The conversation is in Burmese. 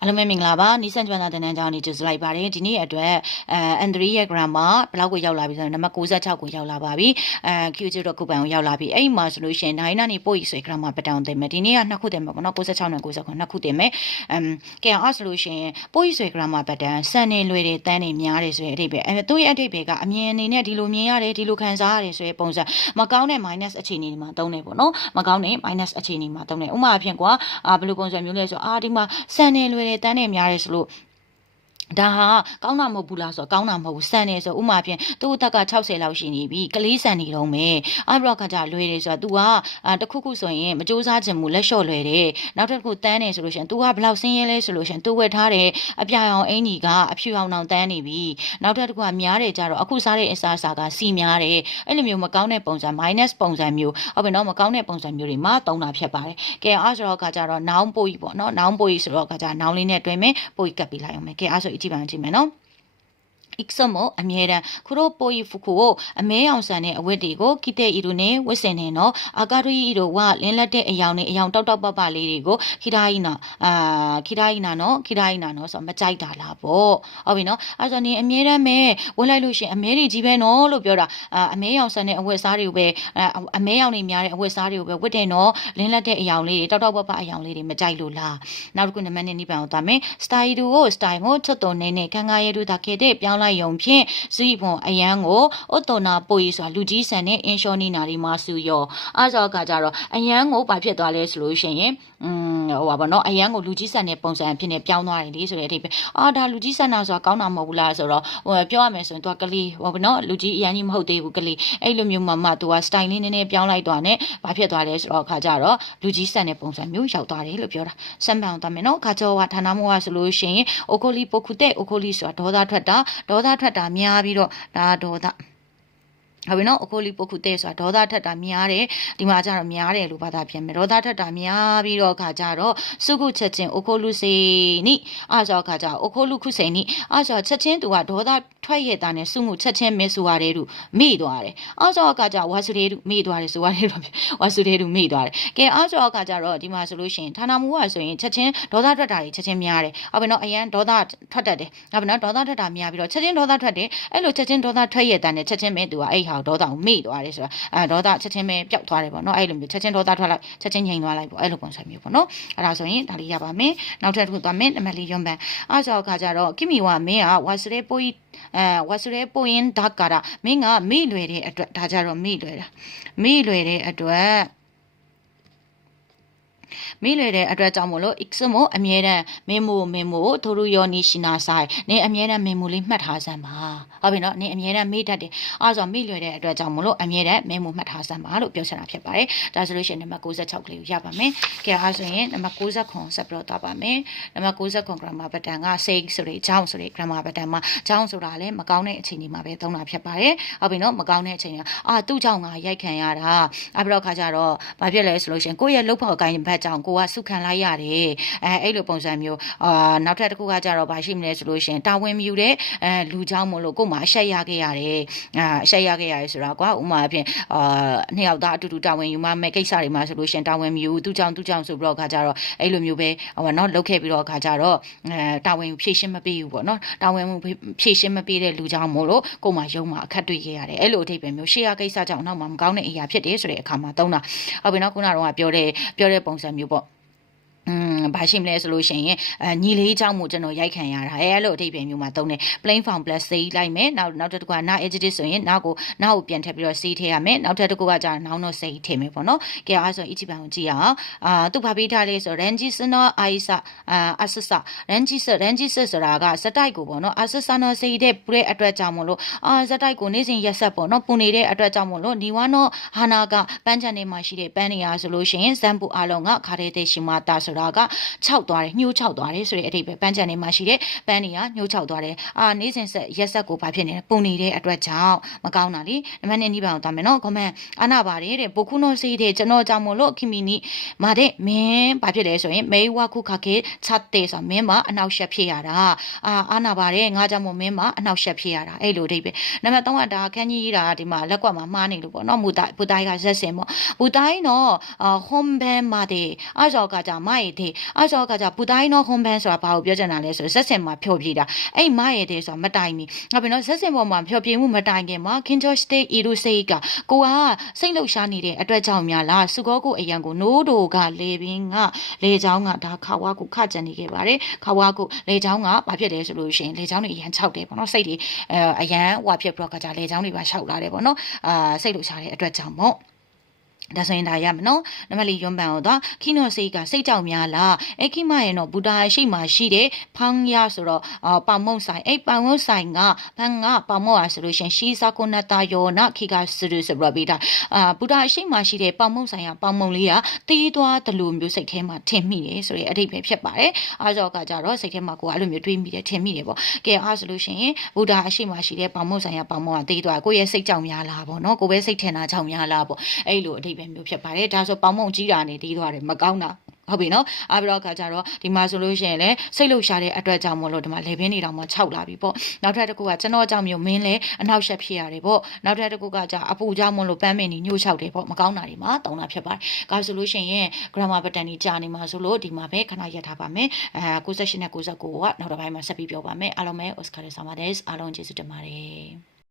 အားလုံးပဲမင်္ဂလာပါနီးစံကျွမ်းသားတန်းတန်းကြောင်းနေကြိုဆိုလိုက်ပါတယ်ဒီနေ့အတွက်အဲအန်ဒရီရဲ့ grammar ဘယ်လောက်ကိုရောက်လာပြီဆိုတော့နံပါတ်66ကိုရောက်လာပါပြီအဲ QG တော့ကုပန်ကိုရောက်လာပြီအဲ့မှာဆိုလို့ရှိရင်ဒိုင်းနာနေပို့ရဆွေ grammar ပတောင်တင်မယ်ဒီနေ့ကနှစ်ခုတင်မယ်ပေါ့နော်66နဲ့69နှစ်ခုတင်မယ်အမ်ကဲအောင်ဆိုလို့ရှိရင်ပို့ရဆွေ grammar ပတန်စံနေလွယ်တယ်တန်းနေများတယ်ဆိုရင်အဓိပ္ပာယ်အဲသူ့ရဲ့အဓိပ္ပာယ်ကအမြင်အနေနဲ့ဒီလိုမြင်ရတယ်ဒီလိုခံစားရတယ်ဆိုရင်ပုံစံမကောင်းတဲ့ minus အခြေအနေတွေမှာသုံးတယ်ပေါ့နော်မကောင်းတဲ့ minus အခြေအနေမှာသုံးတယ်ဥပမာအဖြစ်ကွာအာဘယ်လိုပုံစံမျိုးလဲဆိုအာဒီမှာစံနေလွယ်တယ်တန်းနေများတယ်ဆိုလို့ ဒါဟာကောင်းတာမဟုတ်ဘူးလားဆိုတော့ကောင်းတာမဟုတ်ဘူးစံနေဆိုဥမာဖြင့်သူ့အသက်က60လောက်ရှိနေပြီကလေးစံနေတော့မယ်အဘရခါကြလွယ်တယ်ဆိုတော့ तू ကအာတခုခုဆိုရင်မစူးစားခြင်းမူလက်လျှော့လွယ်တယ်နောက်တစ်ခုတန်းနေဆိုလို့ရှိရင် तू ကဘယ်လောက်ဆင်းရဲလဲဆိုလို့ရှိရင် तू ဝက်ထားတယ်အပြာရောင်အင်ကြီးကအဖြူအောင်အောင်တန်းနေပြီနောက်တစ်ခုကများတယ်ကြတော့အခုစားတဲ့အစားအစာကစီများတယ်အဲ့လိုမျိုးမကောင်းတဲ့ပုံစံ minus ပုံစံမျိုးဟုတ်ပြီနော်မကောင်းတဲ့ပုံစံမျိုးတွေမှာတုံးတာဖြစ်ပါတယ်ကဲအားဆိုတော့ခါကြတော့ noun ပို့ကြီးပေါ့နော် noun ပို့ကြီးဆိုတော့ခါကြ noun လေးနဲ့တွဲမယ်ပို့ကြီးကပ်ပြီးလိုက်အောင်မယ်ကဲအားဆိုအ ကြည့်ပါကြည့်မယ်နော် 익서모 아미에라 크로포이 후쿠오 아메양산의 어웨디고 기대 이루네 웨세네노 아가루이 이로와 렌라데 아양네 아양 떡떡빠빠 레이리고 키라이나 아 키라이나노 키라이나노 서မကြိုက်တာ လာ ပေါ့ဟုတ်ပြီနော်အဲ့ဆိုနေအမြဲတမ်းပဲဝင်လိုက်လို့ရှင်အမဲတွေကြီးပဲနော်လို့ပြောတာအမဲရောင်ဆန်တဲ့အဝတ်စားတွေကိုပဲအမဲရောင်တွေများတဲ့အဝတ်စားတွေကိုပဲဝတ်တယ်နော်လင်းလက်တဲ့အယောင်လေးတွေတောက်တောက်ပပအယောင်လေးတွေမကြိုက်လို့လားနောက်တစ်ခုနံပါတ်2နိဗ္ဗာန်ကိုသွားမယ်စတိုင်တူကိုစတိုင်ကိုချက်တော်နေနေခံကားရဲတို့ဒါခဲ့တဲ့ပြောင်းထားလိုက်ရုံဖြင့်ဇီဖွန်အယန်းကိုဥတ္တနာပို့ရေးဆိုတာလူကြီးဆန်နဲ့အင်းရှောနီနာဒီမှာစုရောအဲဆိုကကြတော့အယန်းကိုဘာဖြစ်သွားလဲဆိုလို့ရှိရင်อืมဟိုပါဘောနော်အယန်းကိုလူကြီးဆန်တဲ့ပုံစံဖြစ်နေပြောင်းသွားတယ်လေဆိုတဲ့အထိပဲအော်ဒါလူကြီးဆန်တာဆိုတာကောင်းတာမဟုတ်ဘူးလားဆိုတော့ဟိုပြောရမယ်ဆိုရင် तू ကလေးဟိုဘောနော်လူကြီးအယန်းကြီးမဟုတ်သေးဘူးကလေးအဲ့လိုမျိုးမှမှ तू က style လေးနည်းနည်းပြောင်းလိုက်သွားနဲ့ဘာဖြစ်သွားလဲဆိုတော့အခါကြတော့လူကြီးဆန်တဲ့ပုံစံမျိုးရောက်သွားတယ်လို့ပြောတာစံပန်အောင်သွားမယ်နော်အခါကျော်ဝါဌာနမောဝါဆိုလို့ရှိရင်အိုကိုလီပိုခုတဲ့အိုကိုလီဆိုတာဒေါသထွက်တာဒေါသထွက်တာများပြီးတော့ဒါဒေါသ ဟုတ်ပြီနော်အခိုလီပုတ်ခုတဲ့ဆိုတာဒေါသထက်တာများတယ်ဒီမှာကျတော့များတယ်လို့ဘာသာပြန်မယ်ဒေါသထက်တာများပြီးတော့ခါကြတော့စုခုချက်ချင်းအခိုလူစေနိအားဆိုခါကြအခိုလူခုစေနိအားဆိုချက်ချင်းသူကဒေါသထွက်ရတာနဲ့စုမှုချက်ချင်းမဲဆိုရတယ်လို့မိသွားတယ်အားဆိုခါကြဝါစုရေတို့မိသွားတယ်ဆိုရတယ်လို့ဝါစုရေတို့မိသွားတယ်ကဲအားဆိုခါကြတော့ဒီမှာဆိုလို့ရှိရင်ဌာနမူကဆိုရင်ချက်ချင်းဒေါသထွက်တာတွေချက်ချင်းများတယ်ဟုတ်ပြီနော်အရန်ဒေါသထွက်တတ်တယ်ဟုတ်ပြီနော်ဒေါသထွက်တာများပြီးတော့ချက်ချင်းဒေါသထွက်တယ်အဲ့လိုချက်ချင်းဒေါသထွက်ရတဲ့နဲ့ချက်ချင်းမဲသူကအဲ့ဟာဒေါသကိုမေ့သွားတယ်ဆိုတာအဲဒေါသချက်ချင်းပဲပျောက်သွားတယ်ပေါ့နော်အဲ့လိုမျိုးချက်ချင်းဒေါသထွက်လိုက်ချက်ချင်းငြိမ်သွားလိုက်ပေါ့အဲ့လိုပုံစံမျိုးပေါ့နော်အဲ့ဒါဆိုရင်ဒါလေးရပါမယ်နောက်ထပ်တစ်ခုသွားမယ်နံပါတ်လေးရုံးပန်အဲ့ဆိုအခါကျတော့ကိမီဝမင်းကဝါစရဲပိုးအဲဝါစရဲပိုးရင်ဓာကာရာမင်းကမေ့လွယ်တဲ့အတွက်ဒါကြတော့မေ့လွယ်တာမေ့လွယ်တဲ့အတွက် မိလေတဲ့အတွက်ကြောင့်မို့လို့ x မို့အမြဲတမ်းမင်းမို့မင်းမို့ထိုရူယောနီရှိနာဆိုင်နင်းအမြဲတမ်းမင်းမို့လေးမှတ်ထားစမ်းပါဟုတ်ပြီနော်နင်းအမြဲတမ်းမေ့တတ်တယ်အဲဆိုမိလွယ်တဲ့အတွက်ကြောင့်မို့လို့အမြဲတမ်းမင်းမို့မှတ်ထားစမ်းပါလို့ပြောချင်တာဖြစ်ပါတယ်ဒါဆိုလို့ရှိရင်နံပါတ်66ကလေးကိုရပါမယ်ကဲအဲဆိုရင်နံပါတ်69ဆက်ပြီးတော့သွားပါမယ်နံပါတ်69 grammar pattern က say ဆိုတဲ့ကြောင်းဆိုတဲ့ grammar pattern မှာကြောင်းဆိုတာလည်းမကောင်းတဲ့အချိန်တွေမှာပဲသုံးတာဖြစ်ပါတယ်ဟုတ်ပြီနော်မကောင်းတဲ့အချိန်ကအာသူ့ကြောင့်ငါရိုက်ခံရတာအဲပြီးတော့ခါကြတော့ဘာဖြစ်လဲဆိုလို့ရှိရင်ကိုယ့်ရဲ့လှုပ်ဖော်ကိုင်းဘက်ကြောင့်ကိုကစုခံလိုက်ရတယ်အဲအဲ့လိုပုံစံမျိုးအာနောက်ထပ်တစ်ခုကကြတော့ဗာရှိမလဲဆိုလို့ရှင်တာဝန်မယူတဲ့အဲလူเจ้าမို့လို့ကို့မှာအဆက်ရခဲ့ရတယ်အာအဆက်ရခဲ့ရတယ်ဆိုတာကွာဥမာအဖြစ်အာနှစ်ယောက်သားအတူတူတာဝန်ယူမှမဲ့ကိစ္စတွေမှာဆိုလို့ရှင်တာဝန်မယူသူ့ကြောင့်သူ့ကြောင့်ဆိုပြီးတော့ခါကြတော့အဲ့လိုမျိုးပဲဟိုနော်လုတ်ခဲ့ပြီးတော့ခါကြတော့အဲတာဝန်ဖြည့်ရှင်းမပေးဘူးပေါ့နော်တာဝန်ဖြည့်ရှင်းမပေးတဲ့လူเจ้าမို့လို့ကို့မှာရုံမှာအခက်တွေ့ခဲ့ရတယ်အဲ့လိုအထိပ္ပယ်မျိုးရှေ့ရကိစ္စကြောင့်နောက်မှမကောင်းတဲ့အရာဖြစ်တယ်ဆိုတဲ့အခါမှာသုံးတာဟုတ်ပြီနော်ခုနကတော့ပြောတဲ့ပြောတဲ့ပုံစံ မျိုးပေါ့ อืมဘာရှိမလဲဆိုလို့ရှိရင်အဲညီလေးเจ้าမို့ကျွန်တော်ရိုက်ခံရတာအဲအဲ့လိုအထိပ္ပယ်မျိုးမှာသုံးတယ် plain form plus စေးလိုက်မယ်နောက်နောက်တစ်ခုက na adjective ဆိုရင်နောက်ကိုနောက်ကိုပြန်ထည့်ပြီးတော့စေးထည့်ရမယ်နောက်တစ်ခုကကြာနောင်တော့စေးထည့်မယ်ပေါ့နော်ကဲအားဆိုအချီပန်ကိုကြည့်အောင်အာသူဘာပေးထားလဲဆို rangi sno aisa အာအဆဆ rangi s rangi s ဆိုတာကစတိုက်ကိုပေါ့နော်အဆဆနော်စေးတဲ့ပတဲ့အတွက်ကြောင့်မလို့အာစတိုက်ကိုနေစဉ်ရက်ဆက်ပေါ့နော်ပူနေတဲ့အတွက်ကြောင့်မလို့ဒီဝါနောဟာနာကပန်းချန်နေမှာရှိတဲ့ပန်းနေရဆိုလို့ရှိရင်ဇမ်ပူအလုံးကခါတဲ့တဲ့ရှိမတာဆို ဆိုတာက6သွားတယ်ညှိုး6သွားတယ်ဆိုတဲ့အဓိပ္ပာယ်ပန်းချန်နေမှာရှိတဲ့ပန်းတွေကညှိုး6သွားတယ်အာနေစဉ်ဆက်ရက်ဆက်ကိုဘာဖြစ်နေလဲပုံနေတဲ့အတွက်ကြောင့်မကောင်းတာလေနံပါတ်1နိဗ္ဗာန်ကိုသွားမယ်နော်ကွန်မန့်အာနာပါတယ်တဲ့ဘိုခုနောစေးတဲ့ကျွန်တော်ကြောင့်မလို့ခိမီနီမာတဲ့မင်းဘာဖြစ်လဲဆိုရင်မေဝခုခခေချက်တဲ့ဆိုမင်းမအနောက်ရှက်ဖြစ်ရတာအာအာနာပါတယ်ငါကြောင့်မို့မင်းမအနောက်ရှက်ဖြစ်ရတာအဲ့လိုအဓိပ္ပာယ်နံပါတ်3ကဒါခန်းကြီးကြီးတာဒီမှာလက်ကွက်မှာမှားနေလို့ပေါ့နော်မူတိုင်ပူတိုင်ကရက်စင်ပေါ့ပူတိုင်တော့အာဟွန်ဘဲမာတဲ့အားစောကကြမိုင်ရဲ့တဲ့အဲ့ဆိုကကြပူတိုင်းနော်ဟွန်ဘန်ဆိုတာဘာကိုပြောချင်တာလဲဆိုတော့ဇက်စင်မှာဖြောပြတာအဲ့မရဲ့တဲ့ဆိုတာမတိုင်မီဟုတ်ပြီနော်ဇက်စင်ပေါ်မှာဖြောပြမှုမတိုင်ခင်မှာ King George State အီရူစိတ်ကကိုကစိတ်လှုပ်ရှားနေတဲ့အတွက်ကြောင့်များလားစုကောကိုအရန်ကိုနိုးတိုကလေပင်ကလေချောင်းကဒါခါဝါကိုခကြံနေခဲ့ပါတယ်ခါဝါကိုလေချောင်းကဘာဖြစ်လဲဆိုလို့ရှိရင်လေချောင်းတွေအရန်ခြောက်တယ်ပေါ့နော်စိတ်တွေအဲအရန်ဟွာဖြစ်ပြီးတော့ကကြလေချောင်းတွေပါခြောက်လာတယ်ပေါ့နော်အာစိတ်လှုပ်ရှားတဲ့အတွက်ကြောင့်ပေါ့ ဒါဆိုရင်ဒါရမနော်နမလီယွန်ပန်ကိုတော့ခိနိုစိတ်ကစိတ်ကြောက်များလားအဲခိမရဲ့တော့ဘူတာရှိမှရှိတဲ့ဖောင်းရဆိုတော့အော်ပောင်မုံဆိုင်အဲပောင်မုံဆိုင်ကဘန်ကပောင်မုံရဆိုလို့ရှင်ရှီစာကိုနတာယောနာခိကစရဆိုပြီးတာအာဘူတာရှိမှရှိတဲ့ပောင်မုံဆိုင်ကပောင်မုံလေးကတီးသွားတယ်လို့မျိုးစိတ်ထဲမှာထင်မိတယ်ဆိုတဲ့အဓိပ္ပာယ်ဖြစ်ပါတယ်အားကြောကကြတော့စိတ်ထဲမှာကိုယ်အဲ့လိုမျိုးတွေးမိတယ်ထင်မိတယ်ပေါ့ကဲအားဆိုလို့ရှင်ဘူတာအရှိမှရှိတဲ့ပောင်မုံဆိုင်ကပောင်မုံကတီးသွားကိုယ့်ရဲ့စိတ်ကြောက်များလားပေါ့နော်ကိုယ်ပဲစိတ်ထင်တာကြောက်များလားပေါ့အဲ့လိုအဓိပ္ပာယ်မျိုးဖြစ်ပါတယ်ဒါဆိုပေါင်မုံကြီးတာနေတီးသွားတယ်မကောင်းတာဟုတ်ပြီနော်အားပြီးတော့အခါကျတော့ဒီမှာဆိုလို့ရှိရင်လည်းစိတ်လှုပ်ရှားတဲ့အတွက်ကြောင့်မလို့ဒီမှာလေပင်းနေတောင်မှ6လာပြီပေါ့နောက်ထပ်တစ်ခုကကျွန်တော်ကြောင့်မျိုးမင်းလည်းအနောက်ရှက်ဖြစ်ရတယ်ပေါ့နောက်ထပ်တစ်ခုကကြာအပူကြောင့်မလို့ပန်းမင်းနေညှို့လျှောက်တယ်ပေါ့မကောင်းတာတွေမှာတောင်းတာဖြစ်ပါတယ်ဒါဆိုလို့ရှိရင် grammar pattern ကြီးကြာနေမှာဆိုလို့ဒီမှာပဲခဏရက်ထားပါမယ်အဲ98နဲ့99ကနောက်တစ်ပိုင်းမှာဆက်ပြီးပြောပါမယ်အားလုံးပဲ Oscar ဆာမာဒက်အားလုံးကျေးဇူးတင်ပါတယ်